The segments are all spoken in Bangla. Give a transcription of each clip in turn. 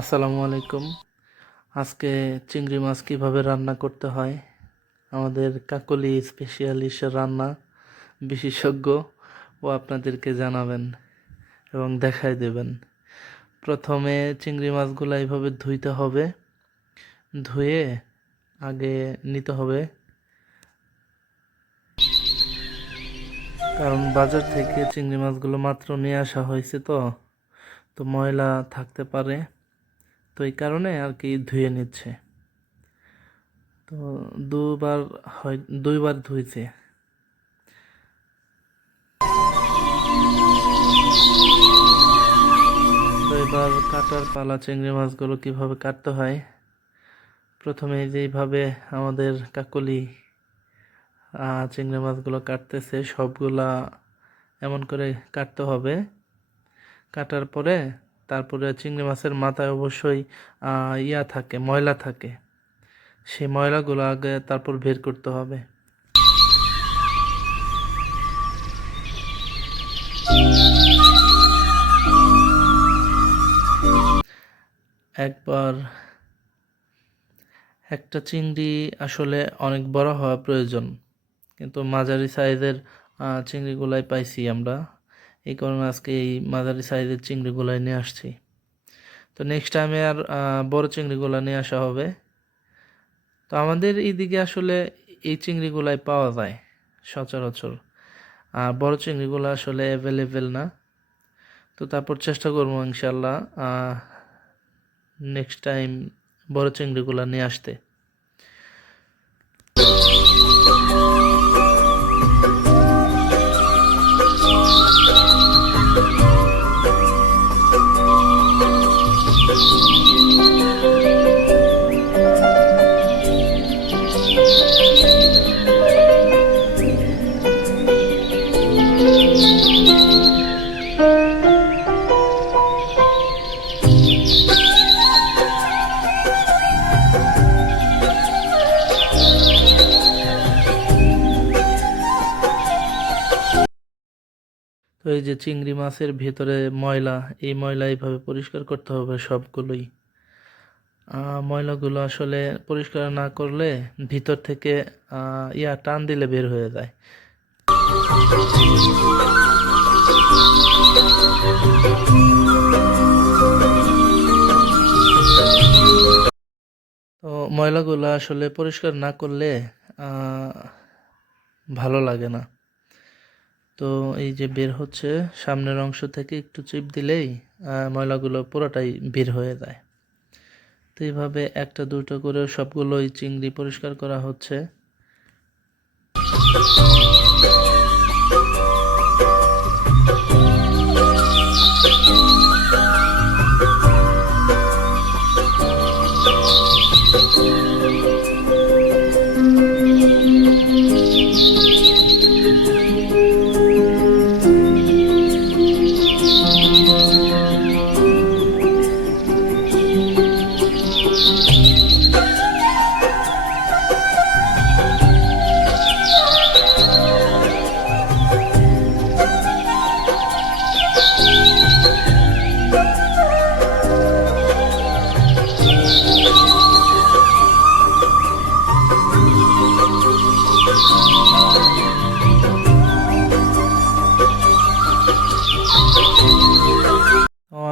আসসালামু আলাইকুম। আজকে চিংড়ি মাছ কিভাবে রান্না করতে হয় আমাদের কাকলি স্পেশালিস্ট রান্না বিশেষজ্ঞ ও আপনাদেরকে জানাবেন এবং দেখায় দেবেন। প্রথমে চিংড়ি মাছগুলো এইভাবে ধুইতে হবে। ধুয়ে আগে নিতে হবে, কারণ বাজার থেকে চিংড়ি মাছগুলো মাত্র নিয়ে আসা হয়েছে, তো ময়লা থাকতে পারে, তো এই কারণে আর কি ধুয়ে নিচ্ছে। তো দুবার হয়, দুইবার ধুইছে। তো এবার কাটার পালা। চিংড়ি মাছগুলো কিভাবে কাটতে হয়, প্রথমে যেইভাবে আমাদের কাকলি চিংড়ি মাছগুলো কাটতেছে সবগুলা এমন করে কাটতে হবে। কাটার পরে তারপরে চিংড়ি মাছের মাথায় অবশ্যই ইয়া থাকে, ময়লা থাকে, সেই ময়লাগুলো আগে তারপর বের করতে হবে। একবার একটা চিংড়ি আসলে অনেক বড় হওয়া প্রয়োজন, কিন্তু মাঝারি সাইজের চিংড়িগুলাই পাইছি আমরা, এই কারণে আজকে এই মাঝারি সাইজের চিংড়িগুলাই নিয়ে আসছি। তো নেক্সট টাইমে আর বড় চিংড়িগুলো নিয়ে আসা হবে। তো আমাদের এইদিকে আসলে এই চিংড়িগুলাই পাওয়া যায় সচরাচর, আর বড় চিংড়িগুলো আসলে অ্যাভেলেবেল না। তো তারপর চেষ্টা করবো ইনশাল্লাহ নেক্সট টাইম বড় চিংড়িগুলো নিয়ে আসতে। তো এই যে চিংড়ি মাছের ভেতরে ময়লা, এই ময়লা এইভাবে পরিষ্কার করতে হবে সবগুলোই। ময়লাগুলো আসলে পরিষ্কার না করলে ভিতর থেকে টান দিলে বের হয়ে যায়। তো ময়লাগুলো আসলে পরিষ্কার না করলে ভালো লাগে না। তো এই যে বের হচ্ছে, সামনের অংশ থেকে একটু চিপ দিলেই ময়লাগুলো পুরোটাই বের হয়ে যায়। তো এইভাবে একটা দুটো করে সবগুলোই চিংড়ি পরিষ্কার করা হচ্ছে।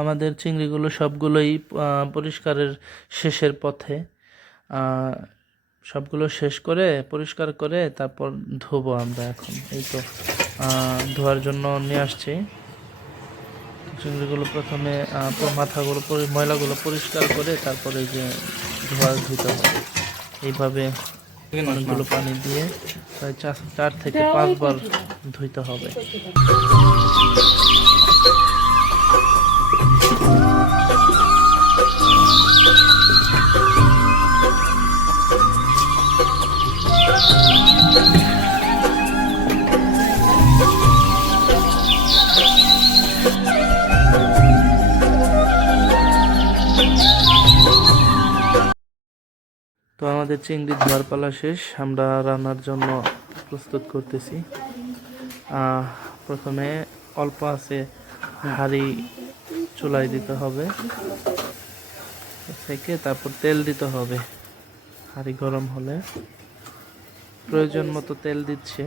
আমাদের চিংড়িগুলো সবগুলোই পরিষ্কারের শেষের পথে। সবগুলো শেষ করে পরিষ্কার করে তারপর ধোবো আমরা। এখন এই তো ধোয়ার জন্য নিয়ে আসছি চিংড়িগুলো। প্রথমে মাথাগুলো ময়লাগুলো পরিষ্কার করে তারপরে যে ধুতে হবে। এইভাবে অনেকগুলো পানি দিয়ে প্রায় 4 থেকে 5 বার ধুইতে হবে। তো আমাদের চিংড়ি ধোয়ার পালা শেষ, আমরা রান্নার জন্য প্রস্তুত করতেছি। প্রথমে অল্প আছে হাঁড়ি চুলায় দিতে হবে। থেকে তারপর তেল দিতে হবে। হাঁড়ি গরম হলে প্রয়োজন মতো তেল দিচ্ছে।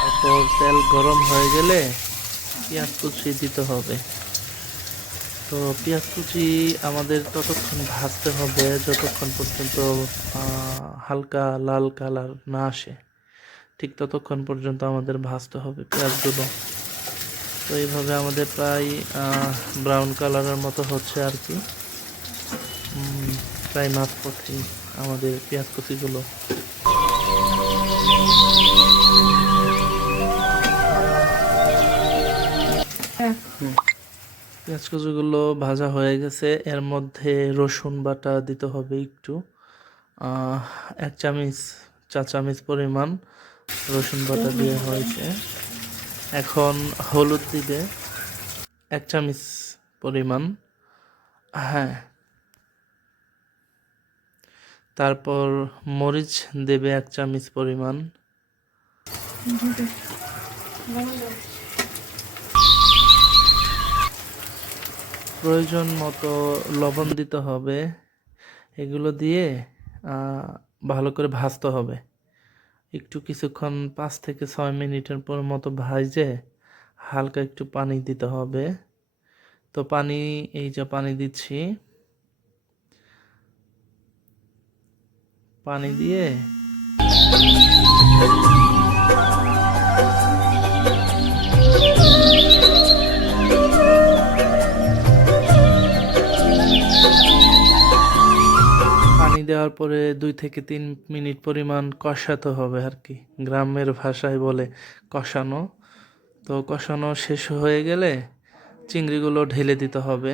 তারপর তেল গরম হয়ে গেলে পেঁয়াজ কুচি দিতে হবে। তো পেঁয়াজ কুচি আমাদের ততক্ষণ ভাজতে হবে যতক্ষণ পর্যন্ত হালকা লাল কালার না আসে, ঠিক ততক্ষণ পর্যন্ত আমাদের ভাজতে হবে পেঁয়াজগুলো। তো এইভাবে আমাদের প্রায় ব্রাউন কালারের মতো হচ্ছে আর কি, প্রায় মাছ পথেই আমাদের পেঁয়াজ কুচিগুলো। পেঁয়াজ কুচিগুলো ভাজা হয়ে গেছে, এর মধ্যে রসুন বাটা দিতে হবে একটু, 1 চা চামচ পরিমাণ রসুন বাটা দিয়ে হয়েছে। এখন হলুদ দিবে 1 চামচ পরিমাণ, হ্যাঁ। তারপর মরিচ দেবে 1 চামচ পরিমাণ। প্রয়োজন মতো লবণ দিতে হবে। এগুলো দিয়ে ভালো করে ভাজতে হবে একটু, কিছুক্ষণ 5 থেকে 6 মিনিটের পর মতো ভাজে হালকা একটু পানি দিতে হবে। তো পানি, এই যে পানি দিচ্ছি, পানি দিয়ে দেওয়ার পরে 2 থেকে 3 মিনিট পরিমাণ কষাতে হবে আর কি, গ্রামের ভাষায় বলে কষানো। তো কষানো শেষ হয়ে গেলে চিংড়িগুলো ঢেলে দিতে হবে।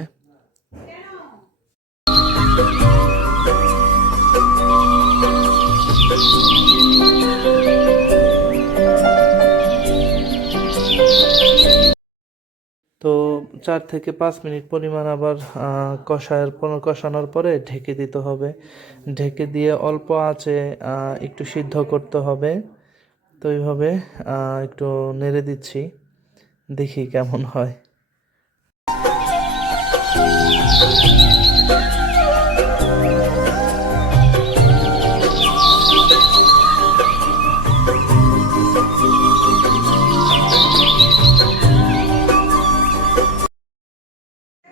তো 4 থেকে 5 মিনিট পরিমাণ আবার কষানোর পরে ঢেকে দিতে হবে। ঢেকে দিয়ে অল্প আঁচে একটু সিদ্ধ করতে হবে। তো এইভাবে একটু নেড়ে দিচ্ছি, দেখি কেমন হয়।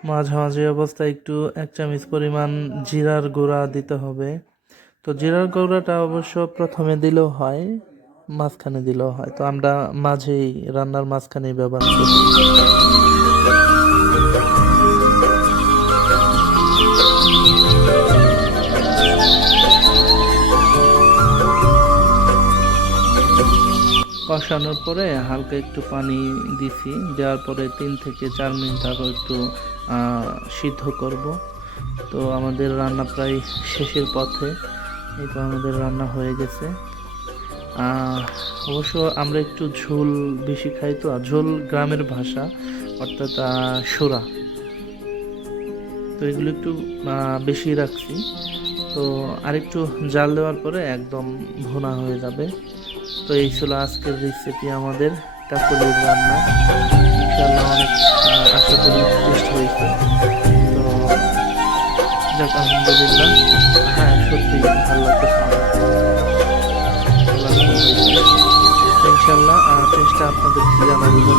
মাঝামাঝি অবস্থায় একটু 1 চামচ পরিমাণ জিরার গুঁড়া দিতে হবে। তো জিরার গুঁড়াটা অবশ্য প্রথমে দিলেও হয়, মাঝখানে দিলেও হয়, তো আমরা রান্নার মাঝখানেই ব্যবহার করি। কষানোর পরে হালকা একটু পানি দিছি, দেওয়ার পরে 3 থেকে 4 মিনিট আরও একটু সিদ্ধ করব। তো আমাদের রান্না প্রায় শেষের পথে, এই তো আমাদের রান্না হয়ে গেছে। অবশ্য আমরা একটু ঝোল বেশি খাই, তো ঝোল গ্রামের ভাষা, অর্থাৎ সুরা, তো এগুলো একটু বেশি রাখছি। তো আরেকটু জাল দেওয়ার পরে একদম ভুনা হয়ে যাবে। তো এই ছিল আজকের রেসিপি আমাদের কাকুলির রান্না। ইনশাআল্লাহ অনেক আশা করি টেস্ট হয়েছে। তো যাক, আলহামদুলিল্লাহ, হ্যাঁ সত্যি ভালো লাগতেছে আমার। ইনশাআল্লাহ টেস্টটা আপনাদের জানাবো।